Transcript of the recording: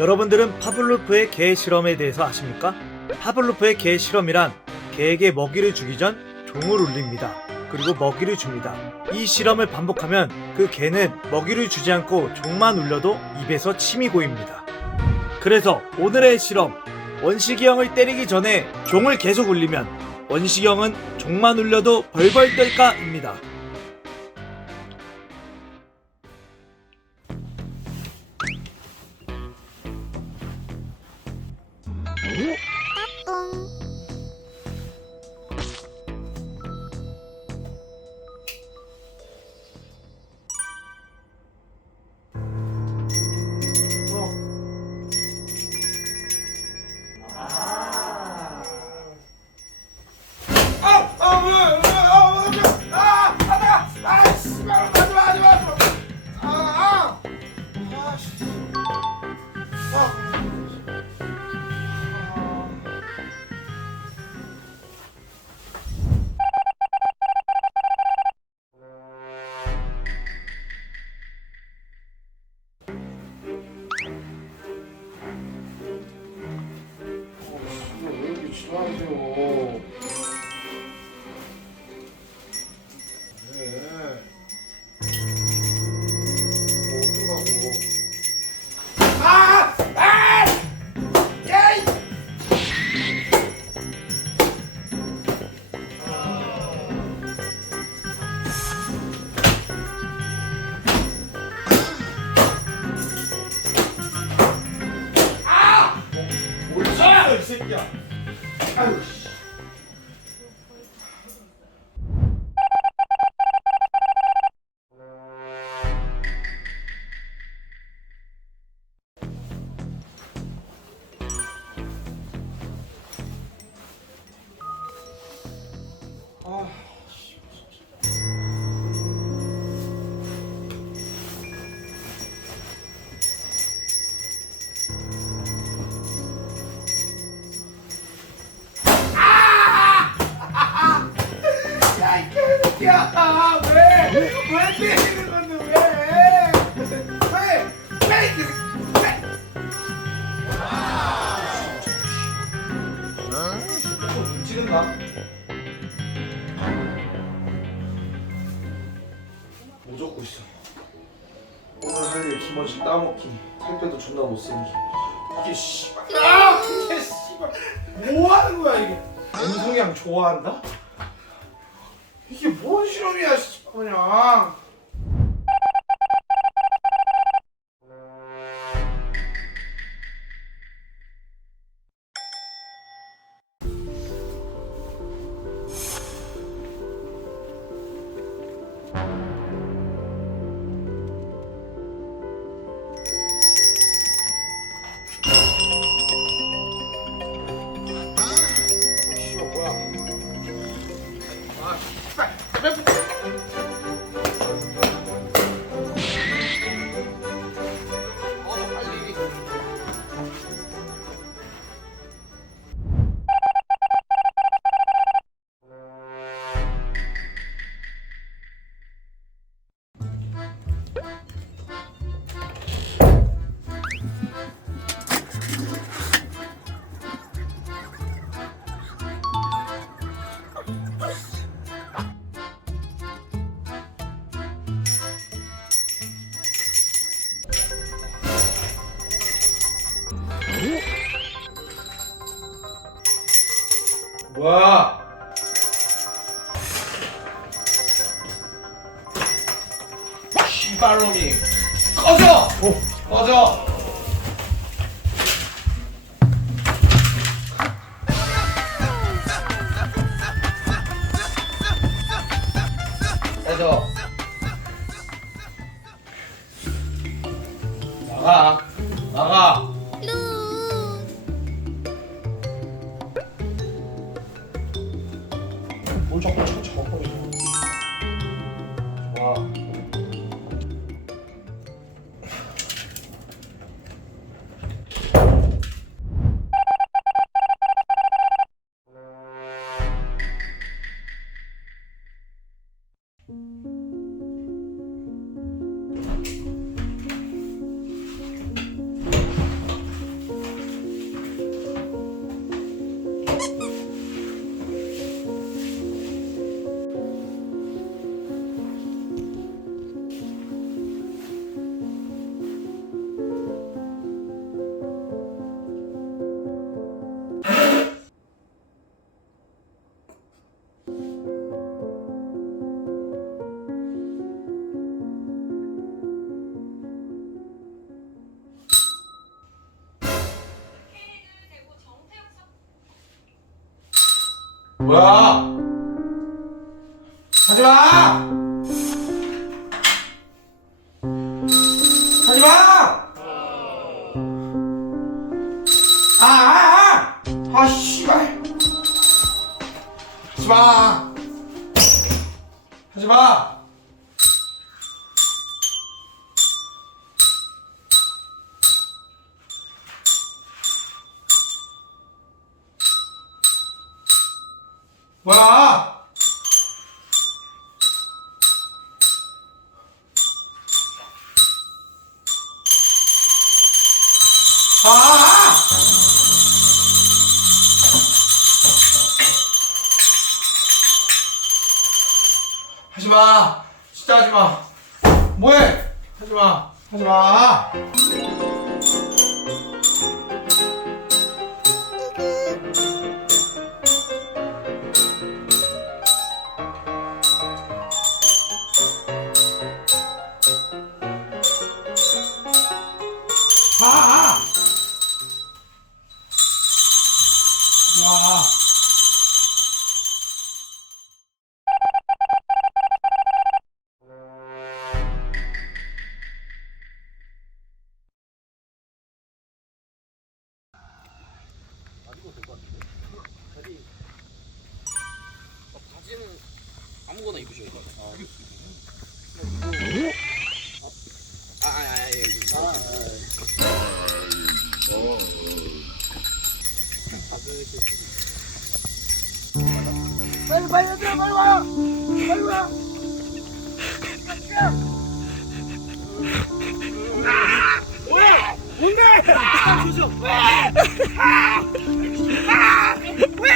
여러분들은 파블로프의 개 실험에 대해서 아십니까? 파블로프의 개 실험이란 개에게 먹이를 주기 전 종을 울립니다. 그리고 먹이를 줍니다. 이 실험을 반복하면 그 개는 먹이를 주지 않고 종만 울려도 입에서 침이 고입니다. 그래서 오늘의 실험 원식이 형을 때리기 전에 종을 계속 울리면 형은 종만 울려도 벌벌 떨까입니다. じゃあ。 빼도 존나 못생기 이게 씨발. 아! 이게 씨발. 뭐 하는 거야 이게? 음성양 좋아한다? 이게 뭔 실험이야 씨발 그냥 뭐야? 시발놈이 꺼져! 꺼져! 꺼져 나가 나가 좋 뭐야? 하지 마! 하지 마! 아, 아, 아! 아, 씨발! 하지 마! 하지 마! 뭐야? 아! 하지 마. 진짜 하지 마. 뭐해? 하지 마. 하지 마. 아, 아, 아, 예, 예. 빨리 빨리 얘들아 빨리 와 빨리 와 뭔데? 조심. 왜? 왜?